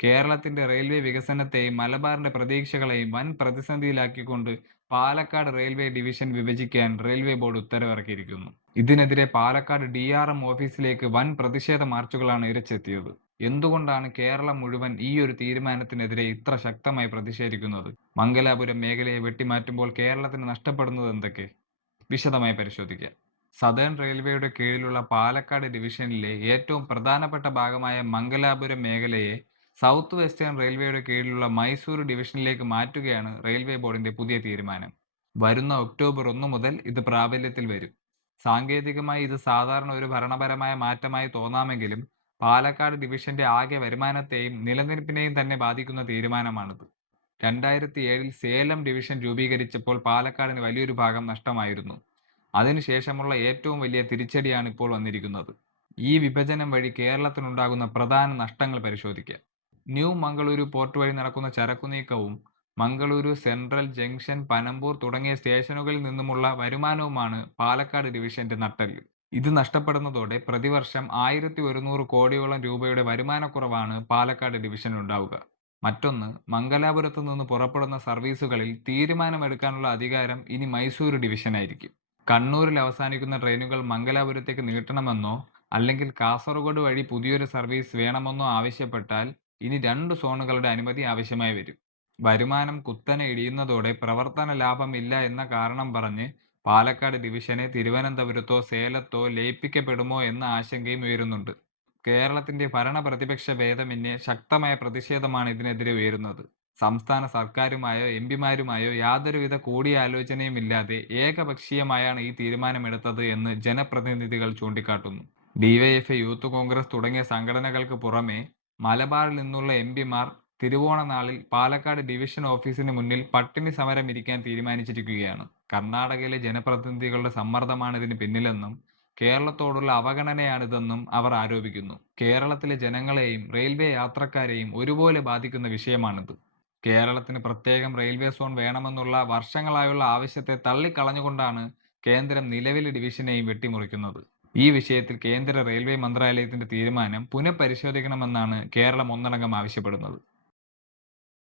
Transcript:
കേരളത്തിന്റെ റെയിൽവേ വികസനത്തെയും മലബാറിന്റെ പ്രതീക്ഷകളെയും വൻ പ്രതിസന്ധിയിലാക്കിക്കൊണ്ട് പാലക്കാട് റെയിൽവേ ഡിവിഷൻ വിഭജിക്കാൻ റെയിൽവേ ബോർഡ് ഉത്തരവിറക്കിയിരിക്കുന്നു. ഇതിനെതിരെ പാലക്കാട് DRM ഓഫീസിലേക്ക് വൻ പ്രതിഷേധ മാർച്ചുകളാണ് ഇരച്ചെത്തിയത്. എന്തുകൊണ്ടാണ് കേരളം മുഴുവൻ ഈ ഒരു തീരുമാനത്തിനെതിരെ ഇത്ര ശക്തമായി പ്രതിഷേധിക്കുന്നത്? മംഗലാപുരം മേഖലയെ വെട്ടിമാറ്റുമ്പോൾ കേരളത്തിന് നഷ്ടപ്പെടുന്നത് എന്തൊക്കെ? വിശദമായി പരിശോധിക്കാം. സതേൺ റെയിൽവേയുടെ കീഴിലുള്ള പാലക്കാട് ഡിവിഷനിലെ ഏറ്റവും പ്രധാനപ്പെട്ട ഭാഗമായ മംഗലാപുരം മേഖലയെ സൗത്ത് വെസ്റ്റേൺ റെയിൽവേയുടെ കീഴിലുള്ള മൈസൂർ ഡിവിഷനിലേക്ക് മാറ്റുകയാണ് റെയിൽവേ ബോർഡിന്റെ പുതിയ തീരുമാനം. വരുന്ന ഒക്ടോബർ 1 മുതൽ ഇത് പ്രാബല്യത്തിൽ വരും. സാങ്കേതികമായി ഇത് സാധാരണ ഒരു ഭരണപരമായ മാറ്റമായി തോന്നാമെങ്കിലും പാലക്കാട് ഡിവിഷന്റെ ആകെ വരുമാനത്തെയും നിലനിൽപ്പിനെയും തന്നെ ബാധിക്കുന്ന തീരുമാനമാണിത്. 2007-ൽ സേലം ഡിവിഷൻ രൂപീകരിച്ചപ്പോൾ പാലക്കാടിന് വലിയൊരു ഭാഗം നഷ്ടമായിരുന്നു. അതിനുശേഷമുള്ള ഏറ്റവും വലിയ തിരിച്ചടിയാണ് ഇപ്പോൾ വന്നിരിക്കുന്നത്. ഈ വിഭജനം വഴി കേരളത്തിനുണ്ടാകുന്ന പ്രധാന നഷ്ടങ്ങൾ പരിശോധിക്കാം. ന്യൂ മംഗളൂരു പോർട്ട് വഴി നടക്കുന്ന ചരക്കുനീക്കവും മംഗളൂരു സെൻട്രൽ ജംഗ്ഷൻ, പനമ്പൂർ തുടങ്ങിയ സ്റ്റേഷനുകളിൽ നിന്നുമുള്ള വരുമാനവുമാണ് പാലക്കാട് ഡിവിഷന്റെ നട്ടെല്ല്. ഇത് നഷ്ടപ്പെടുന്നതോടെ പ്രതിവർഷം 1100 കോടിയോളം രൂപയുടെ വരുമാനക്കുറവാണ് പാലക്കാട് ഡിവിഷനുണ്ടാവുക. മറ്റൊന്ന്, മംഗലാപുരത്ത് നിന്ന് പുറപ്പെടുന്ന സർവീസുകളിൽ തീരുമാനമെടുക്കാനുള്ള അധികാരം ഇനി മൈസൂരു ഡിവിഷനായിരിക്കും. കണ്ണൂരിൽ അവസാനിക്കുന്ന ട്രെയിനുകൾ മംഗലാപുരത്തേക്ക് നീട്ടണമെന്നോ അല്ലെങ്കിൽ കാസർഗോഡ് വഴി പുതിയൊരു സർവീസ് വേണമെന്നോ ആവശ്യപ്പെട്ടാൽ ഇനി 2 സോണുകളുടെ അനുമതി ആവശ്യമായി വരും. വരുമാനം കുത്തനെ ഇടിയുന്നതോടെ പ്രവർത്തന ലാഭം ഇല്ല എന്ന കാരണം പറഞ്ഞ് പാലക്കാട് ഡിവിഷനെ തിരുവനന്തപുരത്തോ സേലത്തോ ലയിപ്പിക്കപ്പെടുമോ എന്ന ആശങ്കയും ഉയരുന്നുണ്ട്. കേരളത്തിന്റെ ഭരണ പ്രതിപക്ഷ ഭേദമന്യേ ശക്തമായ പ്രതിഷേധമാണ് ഇതിനെതിരെ ഉയരുന്നത്. സംസ്ഥാന സർക്കാരുമായോ എംപിമാരുമായോ യാതൊരുവിധ കൂടിയാലോചനയുമില്ലാതെ ഏകപക്ഷീയമായാണ് ഈ തീരുമാനമെടുത്തത് എന്ന് ജനപ്രതിനിധികൾ ചൂണ്ടിക്കാട്ടുന്നു. ഡിവൈഎഫ്ഐ, യൂത്ത് കോൺഗ്രസ് തുടങ്ങിയ സംഘടനകൾക്ക് പുറമെ മലബാറിൽ നിന്നുള്ള എംപിമാർ തിരുവോണനാളിൽ പാലക്കാട് ഡിവിഷൻ ഓഫീസിന് മുന്നിൽ പട്ടിണി സമരം ഇരിക്കാൻ തീരുമാനിച്ചിരിക്കുകയാണ്. കർണാടകയിലെ ജനപ്രതിനിധികളുടെ സമ്മർദ്ദമാണ് ഇതിന് പിന്നിലെന്നും കേരളത്തോടുള്ള അവഗണനയാണിതെന്നും അവർ ആരോപിക്കുന്നു. കേരളത്തിലെ ജനങ്ങളെയും റെയിൽവേ യാത്രക്കാരെയും ഒരുപോലെ ബാധിക്കുന്ന വിഷയമാണിത്. കേരളത്തിന് പ്രത്യേകം റെയിൽവേ സോൺ വേണമെന്നുള്ള വർഷങ്ങളായുള്ള ആവശ്യത്തെ തള്ളിക്കളഞ്ഞുകൊണ്ടാണ് കേന്ദ്രം നിലവിലെ ഡിവിഷനെയും വെട്ടിമുറിക്കുന്നത്. ഈ വിഷയത്തിൽ കേന്ദ്ര റെയിൽവേ മന്ത്രാലയത്തിന്റെ തീരുമാനം പുനഃപരിശോധിക്കണമെന്നാണ് കേരളം ഒന്നടങ്കം ആവശ്യപ്പെടുന്നത്.